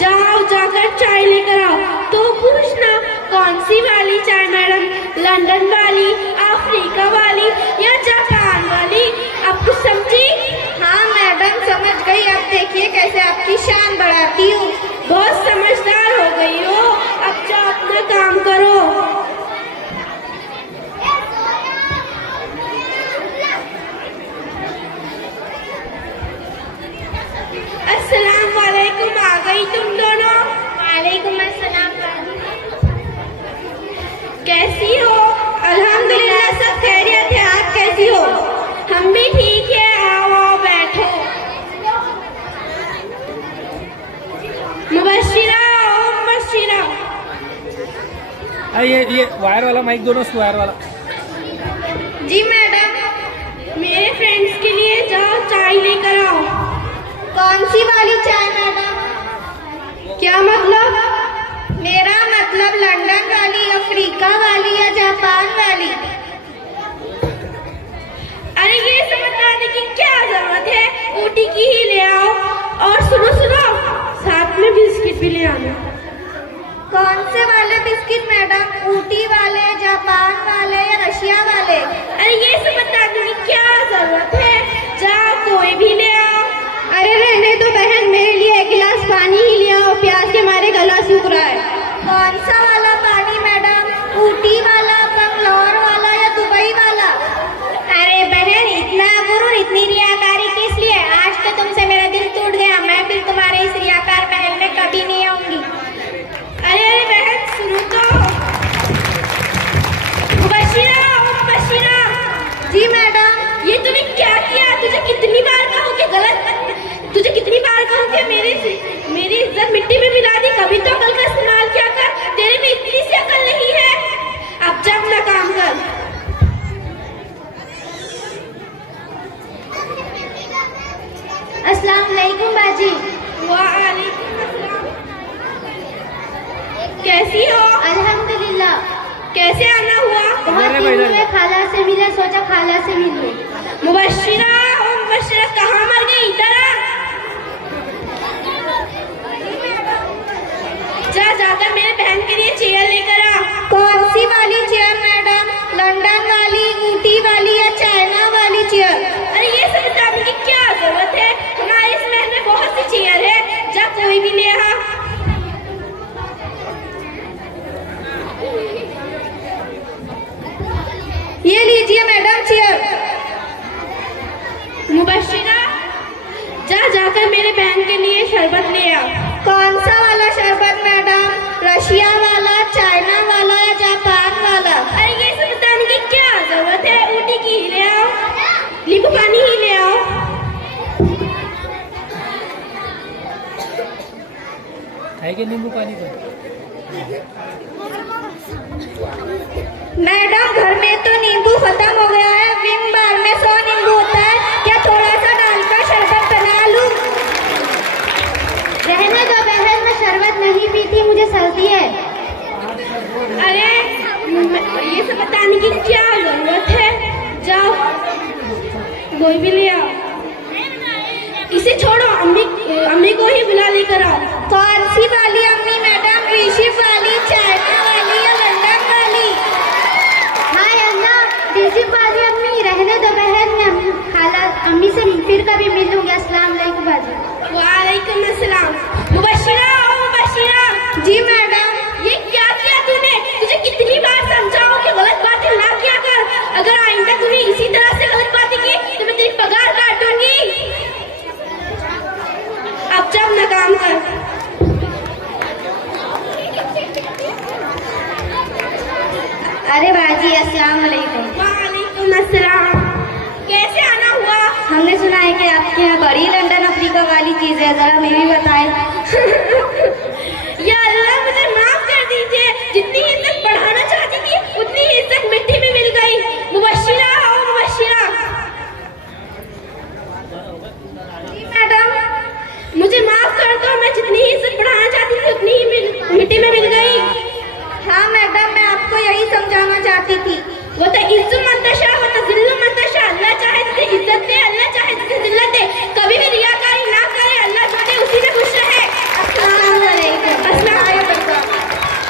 जाओ जाकर चाय लेकर आओ। तो पूछना कौन सी वाली चाय मैडम, लंदन वाली, अफ्रीका वाली या जापान वाली? अब कुछ समझी? हाँ मैडम समझ गई। अब देखिए कैसे आपकी शान बढ़ाती हूँ। बहुत समझदार हो गई हो। अब जाओ अपना काम करो। अस्सलाम वालेकुम। आ गई तुम दोनों? वालेकुम अस्सलाम। कैसी हो? अल्हम्दुलिल्लाह सब खैरियत है। आप कैसी हो? हम भी ठीक है। आओ आओ बैठो। मुबश्शिरा ओ मुबश्शिरा। ये वायर वाला माइक दो ना, उसको वायर वाला। जी मैडम। मेरे फ्रेंड्स के लिए जाओ चाय लेकर आओ। कौन सी वाली चाय मैडम? क्या मतलब? मेरा मतलब लंदन वाली, अफ्रीका वाली या जापान वाली। अरे ये समझाने की क्या जरूरत है? ऊटी की ही ले आओ। और सुनो सुनो, साथ में बिस्किट भी ले आना। कौन से वाले बिस्किट मैडम? ऊटी वाले, जापान वाले या रशिया वाले? अरे ये समझाने की क्या जरूरत है? जाओ कोई भी ले आओ। अरे रहने दो बहन, मेरे लिए एक गिलास पानी ही ले आओ, प्यास के मारे गला सूख रहा है। कौन सा वाला पानी मैडम? ऊटी वाला, बंगलोर वाला या दुबई वाला? अरे बहन इतना गुरूर, इतनी रियाकारी किस लिए? आज तो तुमसे मेरा दिल टूट गया। मैं फिर तुम्हारे इस रियाकार महल में कभी नहीं आऊंगी। अरे बहन सुनो तो। मुबश्शिरा ओ मुबश्शिरा। जी मैडम। ये तूने क्या किया? तुझे कितनी बार कहूँ कि गलत, तुझे कितनी बार कहूँ कि मेरी इज्जत मिट्टी में मिला दी। कभी तो अकल का इस्तेमाल किया कर। तेरे में इतनी सी अकल नहीं है। अब जा अपना काम कर। अस्सलाम वालेकुम बाजी। वालेकुम अस्सलाम। कैसी हो? अल्हम्दुलिल्लाह। कैसे आना हुआ? बहुत दिन हुए खाला से मिले, सोचा खाला से मिलूं। मुबश्शिरा ओ मुबश्शिरा, कहाँ मर गई? इधर आ। जा जाकर मेरे बहन के लिए चेयर लेकर आ। कौन सी वाली चेयर मैडम? लंदन वाली, ऊटी वाली या चाइना वाली चेयर? अरे ये सब बताने की क्या जरूरत है? हमारे इस महल में बहुत सी चेयर है। जा कोई भी ले आ। ये लीजिए मैडम चेयर। मुबश्शिरा जा जाकर मेरे बहन के लिए शरबत ले आ। कौन सा वाला शरबत मैडम? रशिया वाला, चाइना वाला या जापान वाला? अरे ये सब बताने की क्या जरूरत है? ऊटी की ही ले आओ, नींबू पानी ही ले आओ। है कि नींबू पानी का? मैडम घर में तो नींबू खत्म हो गया है। विम बार में 100 नींबू होता है, क्या थोड़ा सा डालकर शरबत बना लूं? रहने दो बहन, मैं शरबत नहीं पीती, मुझे सर्दी है। अरे ये सब बताने की क्या जरूरत है? जाओ कोई भी ले आओ। इसे छोड़ो, अम्मी को ही बुला लेकर आओ। कौन सी वाली अम्मी मैडम? ऋषिप वाली, चाइना वाली या लंदन वाली? हाय अल्लाह, ऋषिप वाली अम्मी। रहने दो बहन, मैं खाला अम्मी से फिर कभी मिलूंगी। अस्सलाम वालेकुम बाजी। वालेकुम अस्सलाम। मुबश्शिरा ओ मुबश्शिरा। जी मैडम। ये क्या किया तूने? तुझे कितनी बार समझाऊं कि गलत बातें ना किया कर। अगर आइंदा तूने इसी तरह से गलत बातें की तो मैं तेरी पगार काट दूंगी। अब जब ना काम कर। अरे बाजी अस्सलाम वालेकुम। वालेकुम अस्सलाम। कैसे आना हुआ? हमने सुना है कि आपके यहाँ बड़ी लंदन अफ्रीका वाली चीज है, जरा हमें भी बताएं।